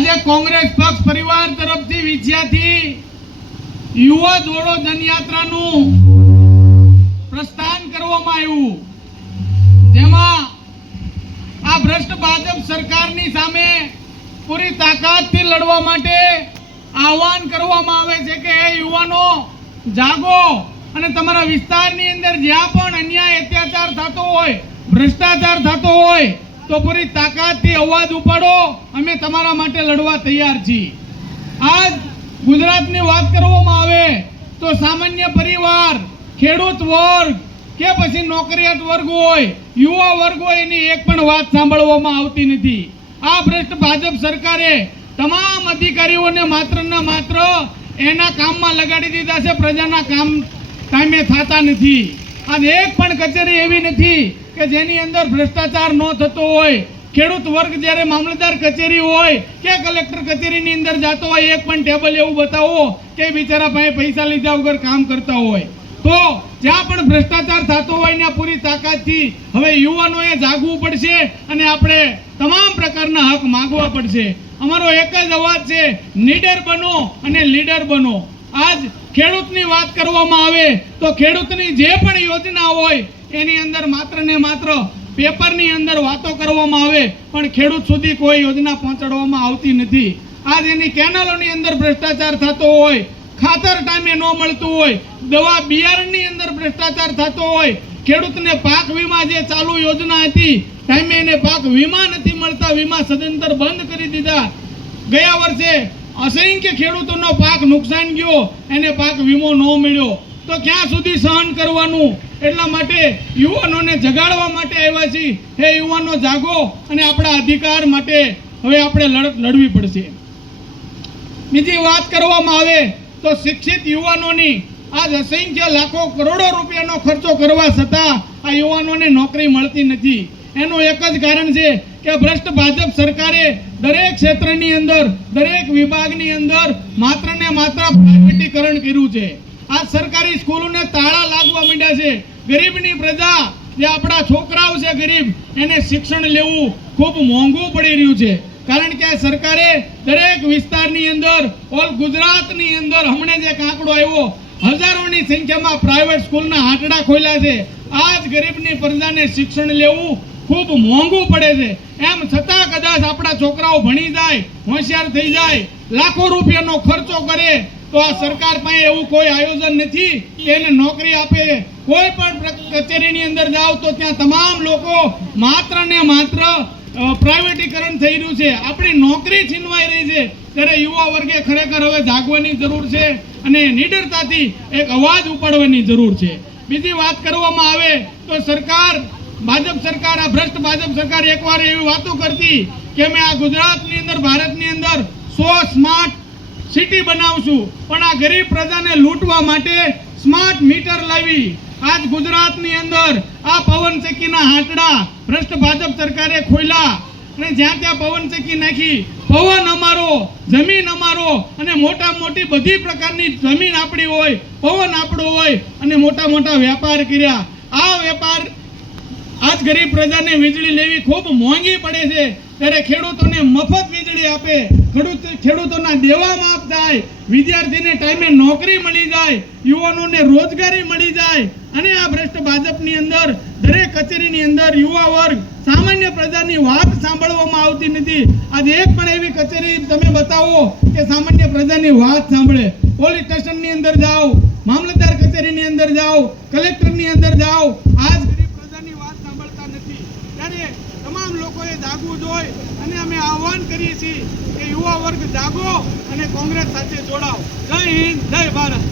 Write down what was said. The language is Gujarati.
આજે કોંગ્રેસ પક્ષ પરિવાર તરફથી વિછિયાથી યુવા જોડો જનયાત્રાનું પ્રસ્થાન કરવામાં આવ્યું, જેમાં આ ભ્રષ્ટ ભાજપ સરકારની સામે પૂરી તાકાતથી લડવા માટે આહવાન કરવામાં આવે છે કે હે યુવાનો, જાગો અને તમારા વિસ્તારની અંદર જ્યાં પણ અન્યાય અત્યાચાર થતો હોય, ભ્રષ્ટાચાર થતો હોય તો પૂરી તાકાતથી અવાજ ઉપાડો, અમે તમારા માટે લડવા તૈયાર છીએ। આજ ગુજરાતની વાત કરવામાં આવે તો સામાન્ય પરિવાર, ખેડૂત વર્ગ કે પછી નોકરિયાત વર્ગ હોય, યુવા વર્ગ હોય, એની એક પણ વાત સાંભળવામાં આવતી નથી। આ ભ્રષ્ટ ભાજપ સરકારે તમામ અધિકારીઓને માત્ર ને માત્ર એના કામમાં લગાડી દીધા છે, પ્રજાના કામ ટાઈમે થતા નથી। આજ એક પણ કચેરી એવી નથી કે જેની અંદર ભ્રષ્ટાચાર ન થતો હોય। ખેડૂત વર્ગ જ્યારે મામલતદાર કચેરી હોય કે કલેક્ટર કચેરીની અંદર જતો હોય, એક પણ ટેબલ એવું બતાવો કે બિચારા પાસે પૈસા લીધા વગર કામ કરતા હોય। તો જ્યાં પણ ભ્રષ્ટાચાર થતો હોય ને પૂરી તાકાતથી હવે યુવાનોએ જાગવું પડશે અને આપણે તમામ પ્રકારના હક માંગવા પડશે। અમારો એક જ અવાજ છે, નીડર બનો અને લીડર બનો। આજ ખેડૂતની વાત કરવામાં આવે તો ખેડૂતની જે પણ યોજના હોય એની અંદર માત્ર ને માત્ર પેપરની અંદર વાતો કરવામાં આવે, પણ ખેડૂત સુધી કોઈ યોજના પહોંચાડવામાં આવતી નથી। આજ એની કેનાલોની અંદર ભ્રષ્ટાચાર થતો હોય, ખાતર ટાઈમે ન મળતું હોય, દવા બિયારણની અંદર ભ્રષ્ટાચાર થતો હોય, ખેડૂતને પાક વીમા જે ચાલુ યોજના હતી ટાઈમે એને પાક વીમા નથી મળતા, વીમા સદંતર બંધ કરી દીધા। ગયા વર્ષે અસંખ્ય ખેડૂતોનો પાક નુકસાન ગયો, એને પાક વીમો ન મળ્યો, તો ક્યાં સુધી સહન કરવાનું? એટલા માટે યુવાનોને જગાડવા માટે આવ્યા છીએ। હે યુવાનો, જાગો અને આપણા અધિકાર માટે હવે આપણે લડત લડવી પડશે। બીજી વાત કરવામાં આવે તો શિક્ષિત યુવાનોની આજ અસંખ્ય લાખો કરોડો રૂપિયાનો ખર્ચો કરવા છતાં આ યુવાનોને નોકરી મળતી નથી। એનું એક જ કારણ છે કે ભ્રષ્ટ ભાજપ સરકારે દરેક ક્ષેત્રની અંદર, દરેક વિભાગની અંદર માત્ર ને માત્ર પ્રાઇવેટીકરણ કર્યું છે। આ સરકારી સ્કૂલોને તાળા લાગવા માંડ્યા છે। ગરીબની પ્રજા, જે આપણા છોકરાઓ છે ગરીબ, એને શિક્ષણ લેવું ખૂબ મોંઘું પડી રહ્યું છે, કારણ કે આ સરકારે દરેક વિસ્તારની અંદર, ઓલ ગુજરાતની અંદર હમણાં જે આંકડો આવ્યો, હજારોની સંખ્યામાં પ્રાઇવેટ સ્કૂલના આંટડા ખોલ્યા છે। આ જ ગરીબની પ્રજાને શિક્ષણ લેવું ખૂબ મોંઘું પડે છે। એમ છતાં કદાચ આપણા છોકરાઓ ભણી જાય, હોશિયાર થઈ જાય, લાખો રૂપિયાનો ખર્ચો કરે તો આ સરકાર પાસે એવું કોઈ આયોજન નથી કે એને નોકરી આપે। કોઈ પણ કચેરીની અંદર જાઓ તો ત્યાં તમામ લોકો માત્ર ને માત્ર પ્રાઇવેટીકરણ થઈ રહ્યું છે, આપણી નોકરી છીનવાઈ રહી છે। ત્યારે યુવા વર્ગે ખરેખર હવે જાગવાની જરૂર છે અને નિડરતાથી એક અવાજ ઉપાડવાની જરૂર છે। બીજી વાત કરવામાં આવે તો સરકાર, ભાજપ સરકાર, આ ભ્રષ્ટ ભાજપ સરકાર એકવાર એવી વાતો કરતી કે અમે આ ગુજરાતની અંદર, ભારતની અંદર 100 સ્માર્ટ સિટી બનાવશું, પણ આ ગરીબ પ્રજાને લૂંટવા માટે સ્માર્ટ મીટર લાવી આજ ગુજરાતની અંદર આ પવનચક્કીના હાંટડા ભ્રષ્ટ ભાજપ સરકારે ખોલ્યા અને જ્યાં ત્યાં પવનચક્કી નાખી, પવન અમારો, જમીન અમારો અને મોટા મોટી બધી પ્રકારની જમીન આપણી હોય, પવન આપણો હોય અને મોટા મોટા વેપાર કર્યા। આ વેપાર આજ ગરીબ પ્રજાને વીજળી લેવી ખૂબ મોંઘી પડે છે, ત્યારે ખેડૂતોને મફત વીજળી આપે, ખેડૂતોના દેવા માફ થાય, વિદ્યાર્થીને ટાઈમે નોકરી મળી જાય, યુવાનોને રોજગારી મળી જાય અને આ ભ્રષ્ટ ભાજપની અંદર દરેક કચેરીની અંદર યુવા વર્ગ, સામાન્ય પ્રજાની વાત સાંભળવામાં આવતી નથી। આજે એક પણ એવી કચેરી તમે બતાવો કે સામાન્ય પ્રજાની વાત સાંભળે। પોલીસ સ્ટેશનની અંદર જાઓ, મામલતદાર કચેરીની અંદર જાઓ, કલેક્ટરની અંદર જાઓ, આજ ગરીબ પ્રજાની વાત સાંભળતા નથી। ત્યારે તમામ લોકોએ જાગવું જોઈએ અને અમે આહવાન કરીએ છીએ કે યુવા વર્ગ જાગો અને કોંગ્રેસ સાથે જોડાઓ। જય હિન્દ, જય ભારત।